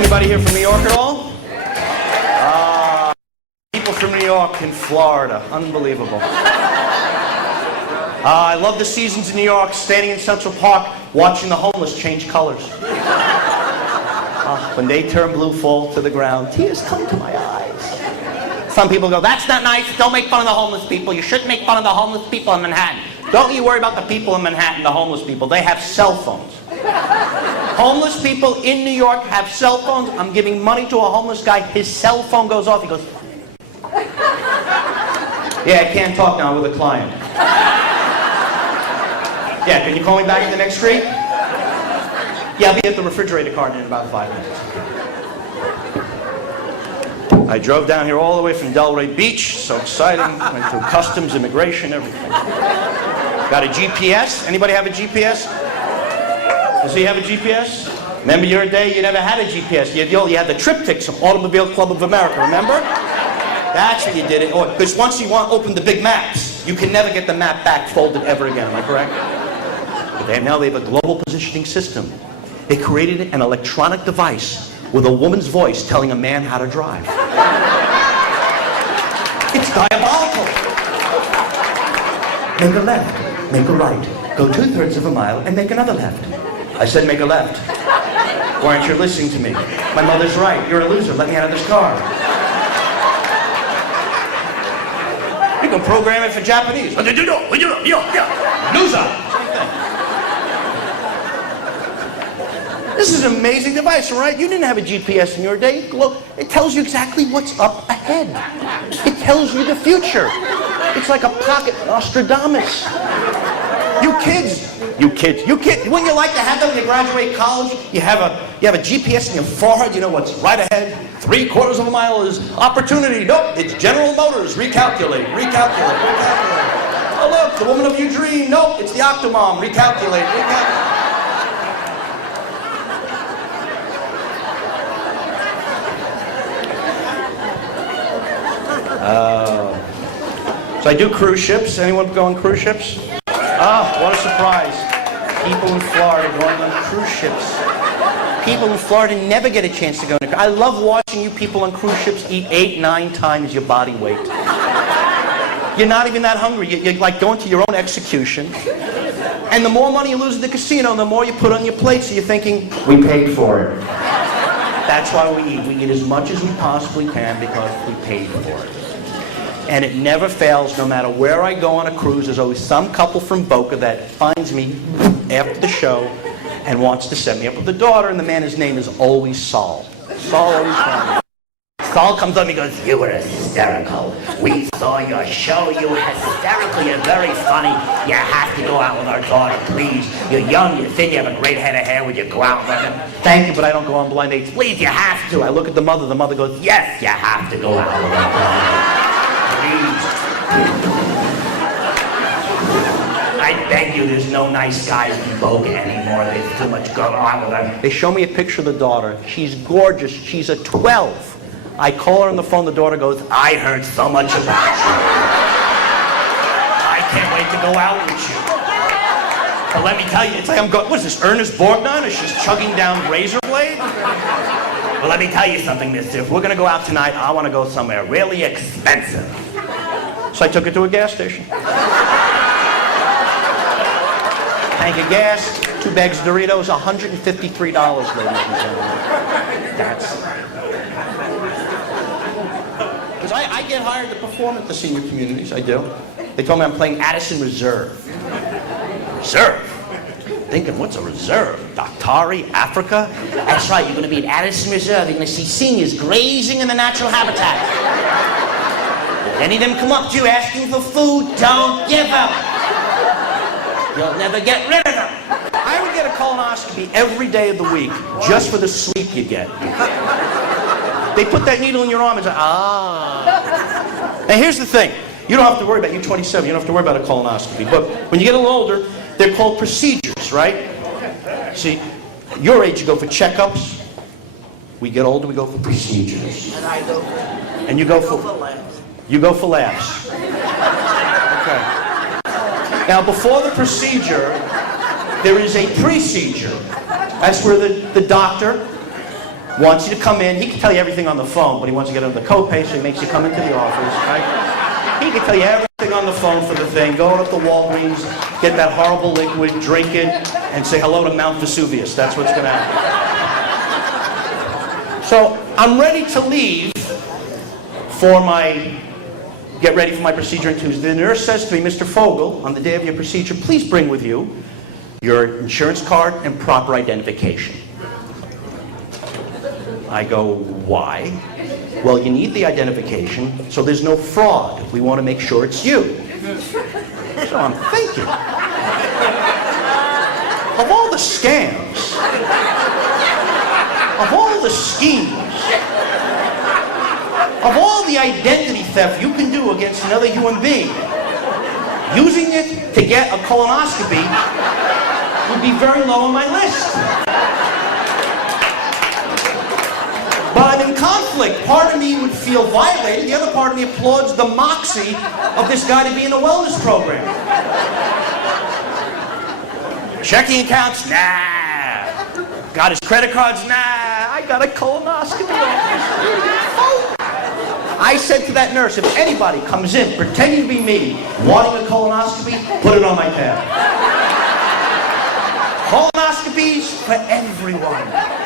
Anybody here from New York at all? People from New York and Florida. Unbelievable. I love the seasons in New York, standing in Central Park, watching the homeless change colors. When they turn blue, fall to the ground, tears come to my eyes. Some people go, that's not nice, don't make fun of the homeless people. You shouldn't make fun of the homeless people in Manhattan. Don't you worry about the people in Manhattan, the homeless people. They have cell phones. Homeless people in New York have cell phones. I'm giving money to a homeless guy. His cell phone goes off. He goes, yeah, I can't talk now with a client. Yeah, can you call me back in the next street? Yeah, I'll be at the refrigerator cart in about 5 minutes. I drove down here all the way from Delray Beach. So exciting. Went through customs, immigration, everything. Got a GPS. Anybody have a GPS? Does he have a GPS? Remember your day, you never had a GPS. You had the triptychs of Automobile Club of America, remember? That's what you did it. Because once you open the big maps, you can never get the map back folded ever again. Am I correct? But now they have a global positioning system. They created an electronic device with a woman's voice telling a man how to drive. It's diabolical. Make a left, make a right, go 2/3 of a mile and make another left. I said make a left. Why aren't you listening to me? My mother's right. You're a loser. Let me out of this car. You can program it for Japanese. Loser. This is an amazing device, right? You didn't have a GPS in your day. Look, it tells you exactly what's up ahead. It tells you the future. It's like a pocket Nostradamus. You kids, wouldn't you like to have that when you graduate college? You have a GPS in your forehead, you know what's right ahead. 3/4 of a mile is opportunity. Nope, it's General Motors. Recalculate. Oh look, the woman of your dream. Nope, it's the Octomom. Recalculate. So I do cruise ships. Anyone go on cruise ships? What a surprise. People in Florida going on cruise ships. People in Florida never get a chance to go on a cruise. I love watching you people on cruise ships eat 8-9 times your body weight. You're not even that hungry. You're like going to your own execution. And the more money you lose at the casino, the more you put on your plate, so you're thinking, we paid for it. That's why we eat. We eat as much as we possibly can because we paid for it. And it never fails, no matter where I go on a cruise, there's always some couple from Boca that finds me after the show and wants to set me up with a daughter, and the man, his name is always Saul. Saul always finds me. Saul comes up and he goes, you were hysterical. We saw your show. You were hysterical. You're very funny. You have to go out with our daughter, please. You're young, you're thin, you have a great head of hair. Would you go out with her? Thank you, but I don't go on blind dates. Please, you have to. I look at the mother. The mother goes, yes, you have to go out with our daughter. I beg you, there's no nice guys in Boca anymore. There's too much going on with her. They show me a picture of the daughter. She's gorgeous. She's a 12. I call her on the phone. The daughter goes, I heard so much about you. I can't wait to go out with you. But let me tell you, it's like I'm going, what is this, Ernest Borgnine? Or she's chugging down razor blade? Well, let me tell you something, mister. If we're going to go out tonight, I want to go somewhere really expensive. So I took her to a gas station. Tank of gas, 2 bags of Doritos, $153, ladies and gentlemen. That's... Because I get hired to perform at the senior communities, I do. They told me I'm playing Addison Reserve. Reserve? Thinking, what's a reserve? Daktari, Africa? That's right, you're going to be at Addison Reserve. You're going to see seniors grazing in the natural habitat. If any of them come up to you asking for food, don't give them. You'll never get rid of them. I would get a colonoscopy every day of the week just for the sleep you get. They put that needle in your arm and say, Now here's the thing. You don't have to worry about, you're 27, you don't have to worry about a colonoscopy. But when you get a little older, they're called procedures, right? See, your age you go for checkups. We get older, we go for procedures. And I go for... And you go for labs. You go for labs. Okay. Now, before the procedure, there is a procedure. That's where the doctor wants you to come in. He can tell you everything on the phone, but he wants to get under the copay, so he makes you come into the office, right? He can tell you everything on the phone for the thing. Go up to Walgreens, get that horrible liquid, drink it, and say hello to Mount Vesuvius. That's what's going to happen. So I'm ready to leave get ready for my procedure on Tuesday. The nurse says to me, Mr. Fogel, on the day of your procedure, please bring with you your insurance card and proper identification. I go, why? Well, you need the identification so there's no fraud. We want to make sure it's you. So I'm thinking, of all the scams, of all the schemes, of all the identity theft you can do against another human being, using it to get a colonoscopy would be very low on my list. But I'm in conflict. Part of me would feel violated. The other part of me applauds the moxie of this guy to be in a wellness program. Checking accounts? Nah. Got his credit cards? Nah. I got a colonoscopy. I said to that nurse, if anybody comes in pretending to be me, wanting a colonoscopy, put it on my tab. Colonoscopies for everyone.